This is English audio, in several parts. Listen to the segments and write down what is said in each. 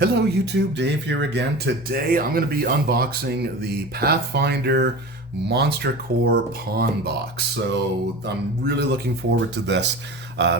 Hello YouTube, Dave here again. Today I'm going to be unboxing the Pathfinder Monster Core Pawn Box. So I'm really looking forward to this.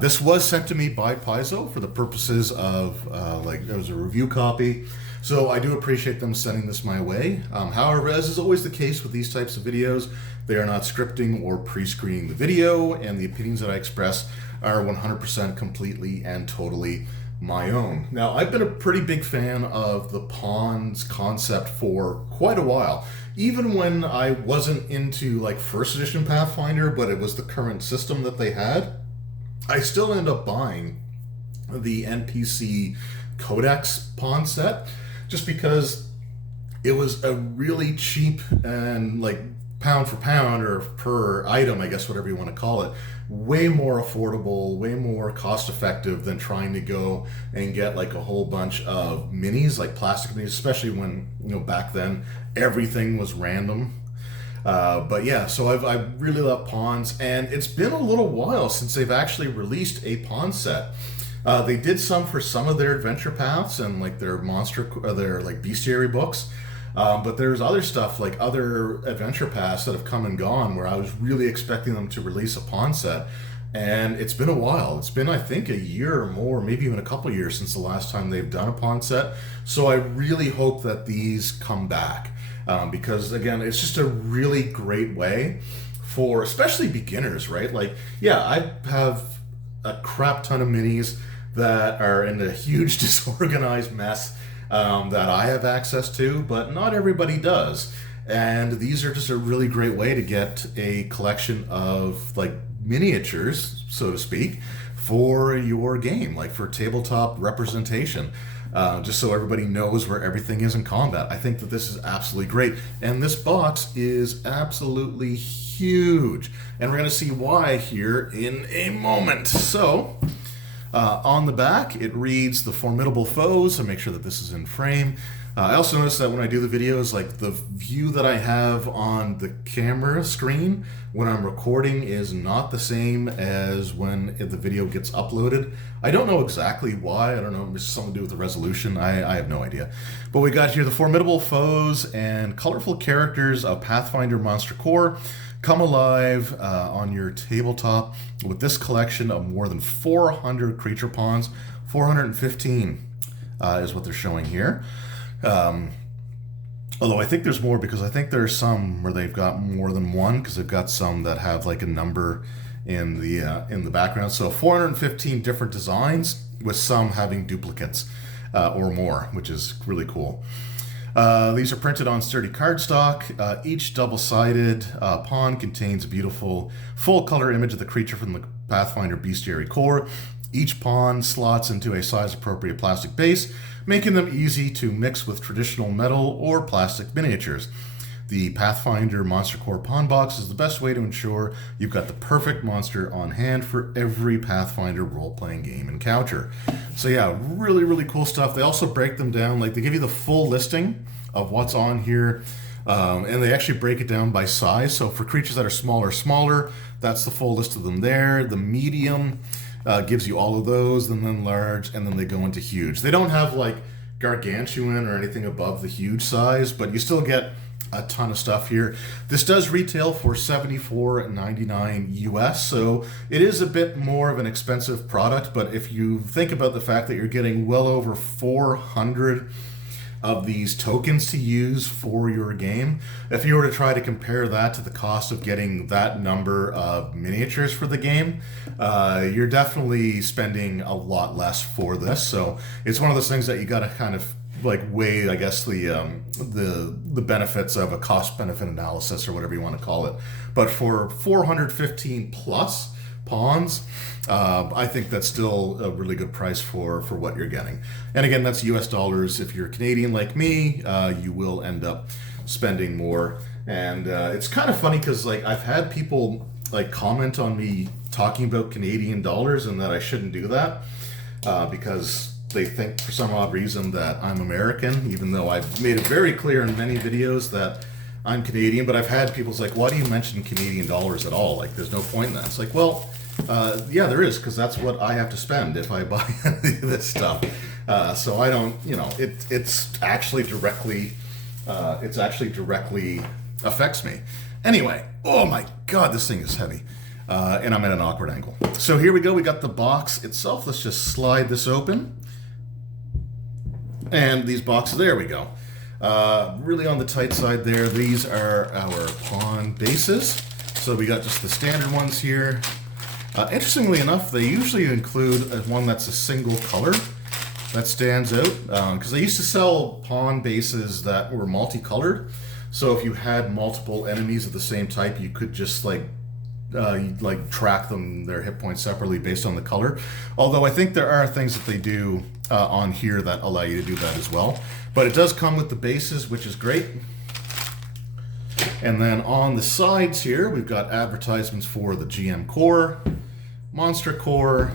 This was sent to me by Paizo for the purposes of it was a review copy. So I do appreciate them sending this my way. However, as is always the case with these types of videos, they are not scripting or pre-screening the video, and the opinions that I express are 100% completely and totally my own. Now, I've been a pretty big fan of the pawns concept for quite a while. Even when I wasn't into like first edition Pathfinder, but it was the current system that they had, I still ended up buying the NPC Codex pawn set just because it was a really cheap and like pound for pound or per item, I guess, whatever you want to call it, way more affordable, way more cost effective than trying to go and get like a whole bunch of minis, like plastic minis, especially when, back then everything was random. But yeah, so I really love pawns, and it's been a little while since they've actually released a pawn set. They did some for some of their adventure paths and like their their like bestiary books. But there's other stuff like other adventure paths that have come and gone where I was really expecting them to release a pawn set, and it's been a while. It's been, I think, a year or more, maybe even a couple of years since the last time they've done a pawn set. So I really hope that these come back because, again, it's just a really great way for especially beginners, right? Like, yeah, I have a crap ton of minis that are in a huge disorganized mess that I have access to, but not everybody does. And these are just a really great way to get a collection of like miniatures, so to speak, for your game, like for tabletop representation. Just so everybody knows where everything is in combat. I think that this is absolutely great. And this box is absolutely huge. And we're going to see why here in a moment. So, on the back, it reads "The Formidable Foes," so make sure that this is in frame. I also noticed that when I do the videos, like the view that I have on the camera screen when I'm recording is not the same as when the video gets uploaded. I don't know exactly why. I don't know, it's something to do with the resolution. I have no idea. But we got here the formidable foes and colorful characters of Pathfinder Monster Core come alive on your tabletop with this collection of more than 400 creature pawns. 415 is what they're showing here. Although I think there's more, because I think there's some where they've got more than one, because they've got some that have like a number in the background. So 415 different designs, with some having duplicates or more, which is really cool. These are printed on sturdy cardstock. Each double-sided pawn contains a beautiful full-color image of the creature from the Pathfinder Bestiary Core. Each pawn slots into a size-appropriate plastic base, making them easy to mix with traditional metal or plastic miniatures. The Pathfinder Monster Core Pawn Box is the best way to ensure you've got the perfect monster on hand for every Pathfinder role-playing game encounter. So yeah, really, really cool stuff. They also break them down, like they give you the full listing of what's on here, and they actually break it down by size. So for creatures that are smaller, that's the full list of them there. The medium gives you all of those, and then large, and then they go into huge. They don't have like gargantuan or anything above the huge size, but you still get a ton of stuff here. This does retail for $74.99 US, so it is a bit more of an expensive product, but if you think about the fact that you're getting well over 400 of these tokens to use for your game, if you were to try to compare that to the cost of getting that number of miniatures for the game, you're definitely spending a lot less for this. So it's one of those things that you got to kind of like weigh, I guess, the benefits of a cost-benefit analysis or whatever you want to call it. But for 415 plus pawns, I think that's still a really good price for what you're getting. And again, that's US dollars. If you're Canadian like me, you will end up spending more. And it's kind of funny because like I've had people like comment on me talking about Canadian dollars and that I shouldn't do that because they think for some odd reason that I'm American, even though I've made it very clear in many videos that I'm Canadian. But I've had people say, why do you mention Canadian dollars at all? Like, there's no point in that. It's like, well, yeah, there is, because that's what I have to spend if I buy any of this stuff. So I don't, it's actually directly affects me. Anyway, oh my God, this thing is heavy. And I'm at an awkward angle. So here we go. We got the box itself. Let's just slide this open. And these boxes, there we go. Really on the tight side there. These are our pawn bases. So we got just the standard ones here. Interestingly enough, they usually include one that's a single color that stands out. Because they used to sell pawn bases that were multicolored. So if you had multiple enemies of the same type, you could just track their hit points separately based on the color. Although I think there are things that they do on here that allow you to do that as well. But it does come with the bases, which is great. And then on the sides here, we've got advertisements for the GM core, monster core,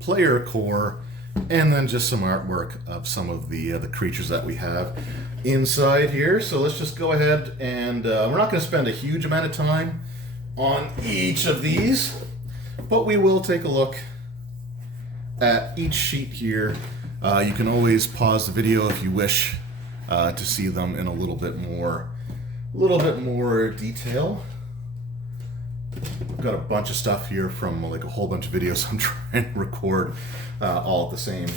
player core, and then just some artwork of some of the creatures that we have inside here. So let's just go ahead and we're not going to spend a huge amount of time on each of these, but we will take a look at each sheet here. You can always pause the video if you wish to see them in a little bit more detail. I've got a bunch of stuff here from like a whole bunch of videos I'm trying to record all at the same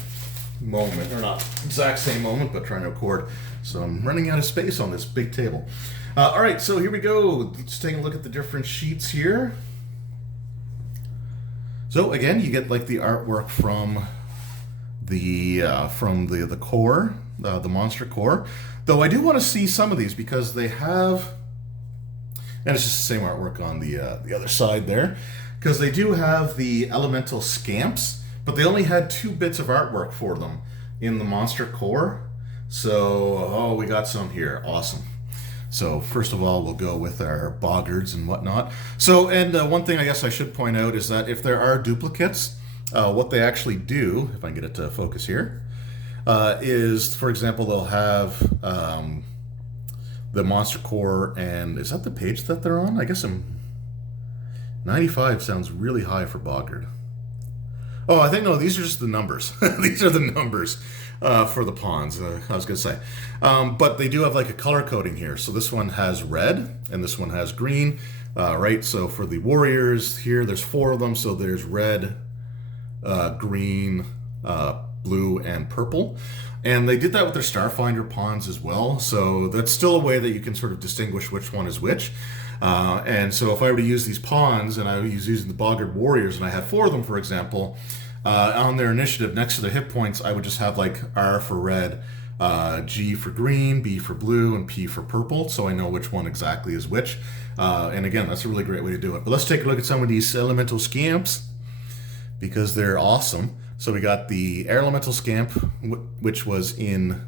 moment, or not exact same moment, but trying to record. So I'm running out of space on this big table. All right, so here we go. Let's take a look at the different sheets here. So again, you get like the artwork from the core, the monster core. Though I do want to see some of these because they have, and it's just the same artwork on the other side there, because they do have the elemental scamps, but they only had 2 bits of artwork for them in the monster core. So, we got some here. Awesome. So first of all, we'll go with our boggards and whatnot. So, and one thing I guess I should point out is that if there are duplicates, what they actually do, if I can get it to focus here, is, for example, they'll have the monster core, and is that the page that they're on? I guess 95 sounds really high for boggard. Oh, I think, no, these are just the numbers. These are the numbers for the pawns, I was going to say. But they do have like a color coding here. So this one has red, and this one has green, right? So for the warriors here, there's 4 of them. So there's red, green, blue, and purple. And they did that with their Starfinder pawns as well. So that's still a way that you can sort of distinguish which one is which. And so if I were to use these pawns, and I was using the boggard warriors, and I had 4 of them, for example, on their initiative next to their hit points, I would just have like R for red, G for green, B for blue, and P for purple, so I know which one exactly is which. And again, that's a really great way to do it. But let's take a look at some of these elemental scamps, because they're awesome. So we got the air elemental scamp, which was in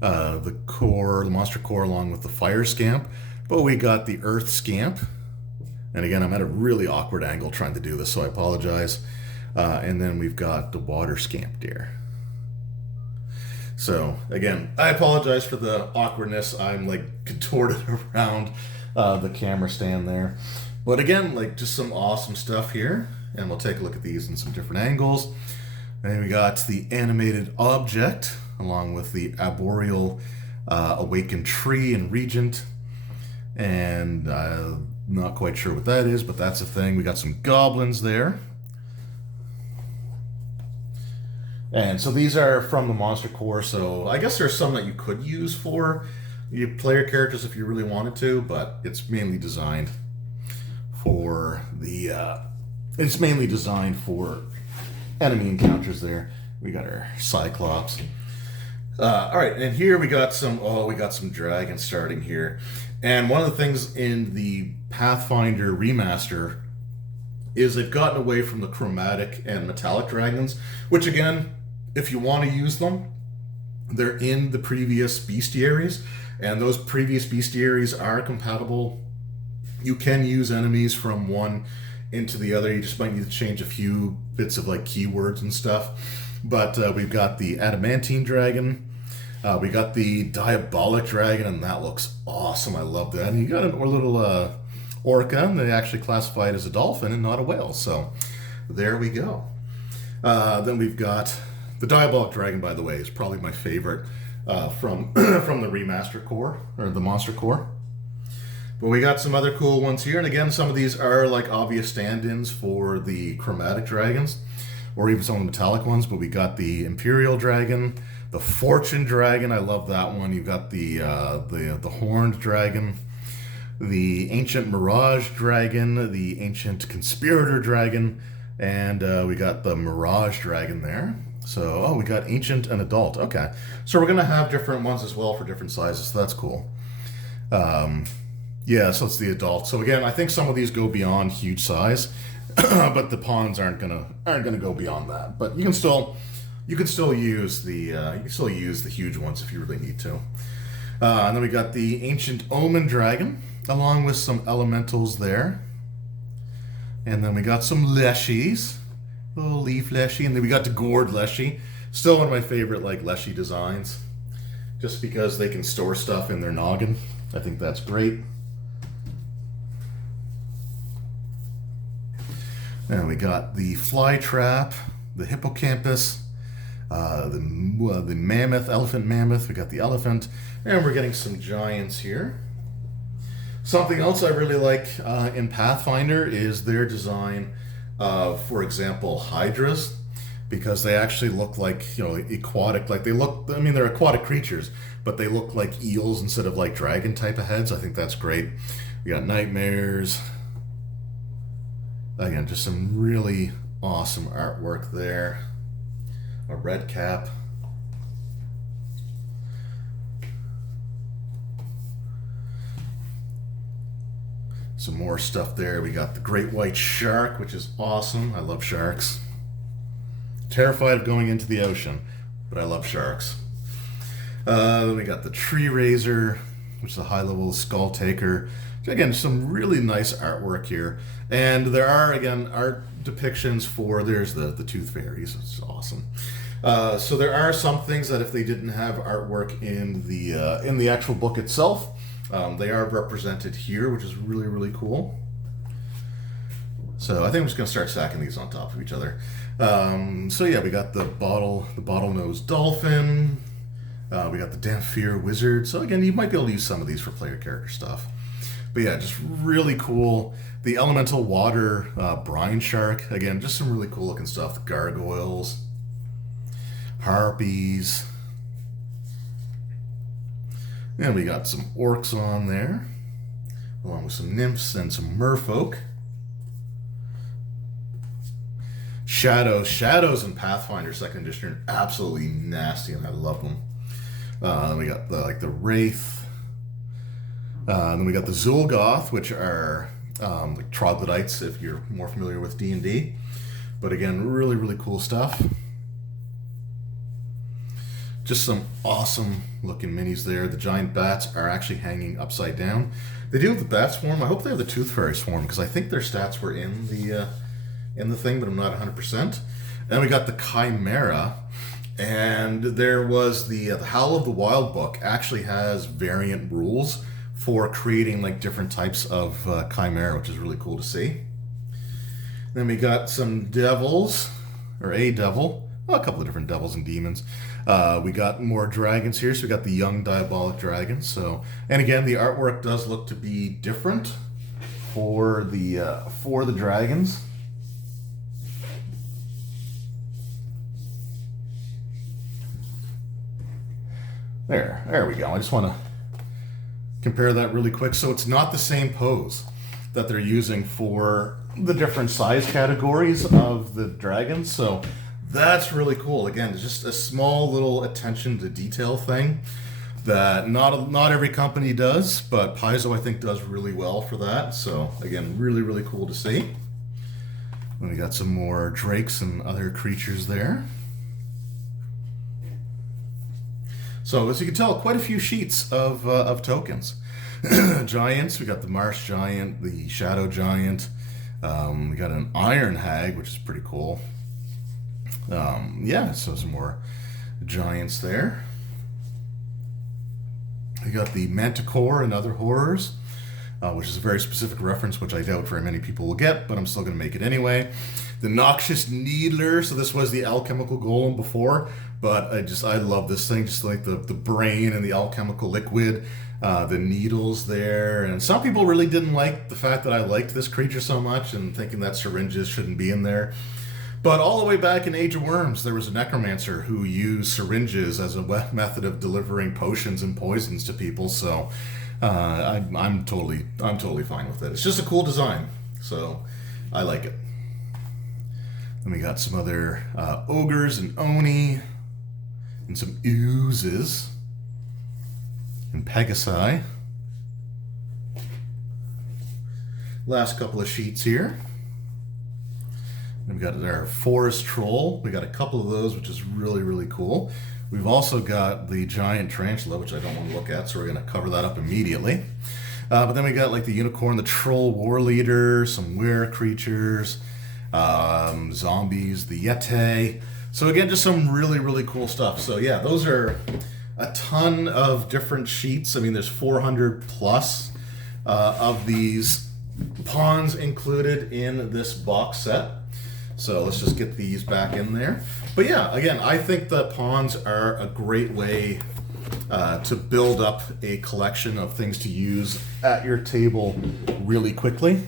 the core, the monster core, along with the fire scamp. But we got the earth scamp. And again, I'm at a really awkward angle trying to do this, so I apologize. And then we've got the water scamp deer. So again, I apologize for the awkwardness. I'm like contorted around the camera stand there. But again, like just some awesome stuff here. And we'll take a look at these in some different angles. And then we got the animated object, along with the arboreal awakened tree and regent. And not quite sure what that is, but that's a thing. We got some goblins there. And so these are from the monster core, so I guess there's some that you could use for your player characters if you really wanted to, but it's mainly designed for the enemy encounters there. We got our Cyclops. All right, and here we got some dragons starting here. And one of the things in the Pathfinder remaster is they've gotten away from the chromatic and metallic dragons, which again, if you want to use them, they're in the previous bestiaries, and those previous bestiaries are compatible. You can use enemies from one into the other. You just might need to change a few bits of like keywords and stuff. But we've got the adamantine dragon. We got the diabolic dragon, and that looks awesome. I love that. And you got a little orca, and they actually classify it as a dolphin and not a whale. So there we go. Then we've got The Diabolic Dragon, by the way, is probably my favorite from from the remaster core, or the monster core. But we got some other cool ones here, and again, some of these are like obvious stand-ins for the chromatic dragons, or even some of the metallic ones. But we got the Imperial Dragon, the Fortune Dragon. I love that one. You got the Horned Dragon, the Ancient Mirage Dragon, the Ancient Conspirator Dragon, and we got the Mirage Dragon there. So, oh, we got Ancient and Adult. Okay. So we're going to have different ones as well for different sizes. So that's cool. Yeah, so it's the Adult. So again, I think some of these go beyond huge size, but the pawns aren't gonna go beyond that. But you can still use the huge ones if you really need to. And then we got the Ancient Omen Dragon, along with some elementals there. And then we got some Leshies. Little Leaf Leshy. And then we got the Gourd Leshy. Still one of my favorite Leshy designs. Just because they can store stuff in their noggin. I think that's great. And we got the Flytrap, the Hippocampus, the Mammoth, Elephant Mammoth. We got the Elephant. And we're getting some Giants here. Something else I really like in Pathfinder is their design of, for example, Hydras, because they actually look like, aquatic. They're aquatic creatures, but they look like eels instead of like dragon type of heads. I think that's great. We got Nightmares. Again, just some really awesome artwork there. A red cap. Some more stuff there. We got the Great White Shark, which is awesome. I love sharks. Terrified of going into the ocean, but I love sharks. Then we got the Tree Raiser, which is a high-level Skull Taker. Again, some really nice artwork here. And there are, again, art depictions for, there's the Tooth Fairies. It's awesome. So there are some things that if they didn't have artwork in the actual book itself, they are represented here, which is really, really cool. So I think I'm just going to start stacking these on top of each other. So yeah, we got the bottlenose dolphin. We got the Damphir Wizard. So again, you might be able to use some of these for player character stuff. But yeah, just really cool. The elemental water brine shark. Again, just some really cool looking stuff. The gargoyles, harpies. And we got some orcs on there, along with some nymphs and some merfolk. Shadows in Pathfinder 2nd Edition are absolutely nasty, and I love them. Then we got the Wraith. And then we got the Zulgoth, which are like troglodytes, if you're more familiar with D&D. But again, really, really cool stuff. Just some awesome looking minis there. The giant bats are actually hanging upside down. They do have the bat swarm. I hope they have the Tooth Fairy swarm, because I think their stats were in the thing, but I'm not 100%. And we got the Chimera. And there was the Howl of the Wild book actually has variant rules for creating different types of Chimera, which is really cool to see. Then we got some devils, or a devil, a couple of different devils and demons. We got more dragons here, so we got the young Diabolic Dragon. So, and again, the artwork does look to be different for the dragons. There we go. I just want to compare that really quick. So it's not the same pose that they're using for the different size categories of the dragons. So that's really cool. Again, it's just a small little attention to detail thing that not every company does, but Paizo I think does really well for that. So again, really, really cool to see. Then we got some more drakes and other creatures there. So as you can tell, quite a few sheets of tokens. Giants, we got the Marsh Giant, the Shadow Giant. We got an Iron Hag, which is pretty cool. Yeah, so some more giants there. We got the Manticore and Other Horrors, which is a very specific reference, which I doubt very many people will get, but I'm still going to make it anyway. the Noxious Needler. So this was the alchemical golem before, but I love this thing, just like the brain and the alchemical liquid, the needles there. And some people really didn't like the fact that I liked this creature so much and thinking that syringes shouldn't be in there. But all the way back in Age of Worms, there was a necromancer who used syringes as a method of delivering potions and poisons to people. So I'm totally fine with it. It's just a cool design, so I like it. Then we got some other ogres and oni, and some oozes and pegasi. Last couple of sheets here. We've got our forest troll. We got a couple of those, which is really, really cool. We've also got the giant tarantula, which I don't want to look at, so we're going to cover that up immediately. But then we got like the unicorn, the troll war leader, some were creatures, zombies, the yeti. So again, just some really, really cool stuff. So yeah, those are a ton of different sheets. I mean, there's 400 plus of these pawns included in this box set. So let's just get these back in there. But yeah, again, I think that pawns are a great way to build up a collection of things to use at your table really quickly.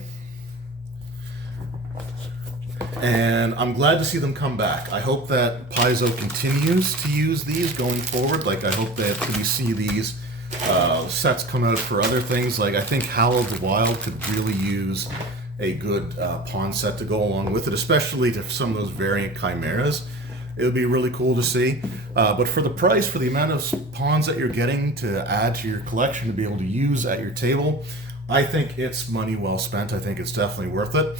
And I'm glad to see them come back. I hope that Paizo continues to use these going forward. Like, I hope that we see these sets come out for other things. Like, I think Hallowed the Wild could really use a good pawn set to go along with it, especially to some of those variant chimeras. It would be really cool to see. But for the price, for the amount of pawns that you're getting to add to your collection to be able to use at your table, I think it's money well spent. I think it's definitely worth it.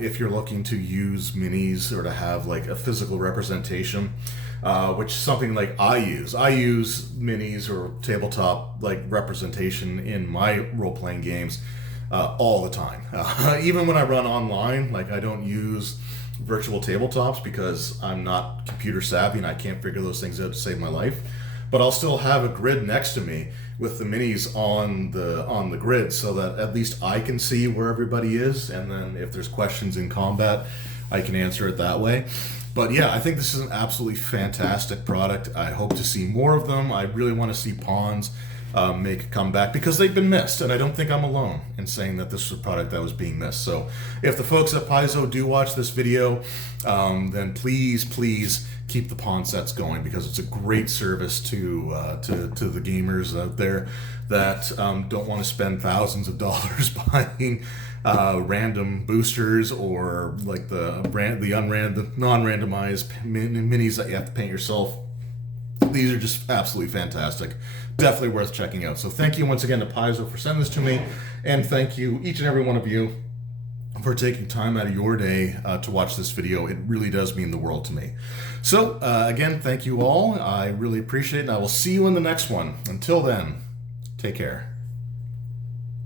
If you're looking to use minis or to have like a physical representation, which is something like I use. I use minis or tabletop like representation in my role-playing games all the time. Even when I run online, like I don't use virtual tabletops because I'm not computer savvy and I can't figure those things out to save my life. But I'll still have a grid next to me with the minis on the grid so that at least I can see where everybody is, and then if there's questions in combat, I can answer it that way. But yeah, I think this is an absolutely fantastic product. I hope to see more of them. I really want to see pawns make a comeback because they've been missed, and I don't think I'm alone in saying that this was a product that was being missed. So if the folks at Paizo do watch this video, then please keep the pawn sets going, because it's a great service to the gamers out there that don't want to spend thousands of dollars buying random boosters or like the non-randomized minis that you have to paint yourself. These are just absolutely fantastic. Definitely worth checking out. So thank you once again to Paizo for sending this to me, and thank you each and every one of you for taking time out of your day to watch this video. It really does mean the world to me. So again, thank you all. I really appreciate it, and I will see you in the next one. Until then, take care.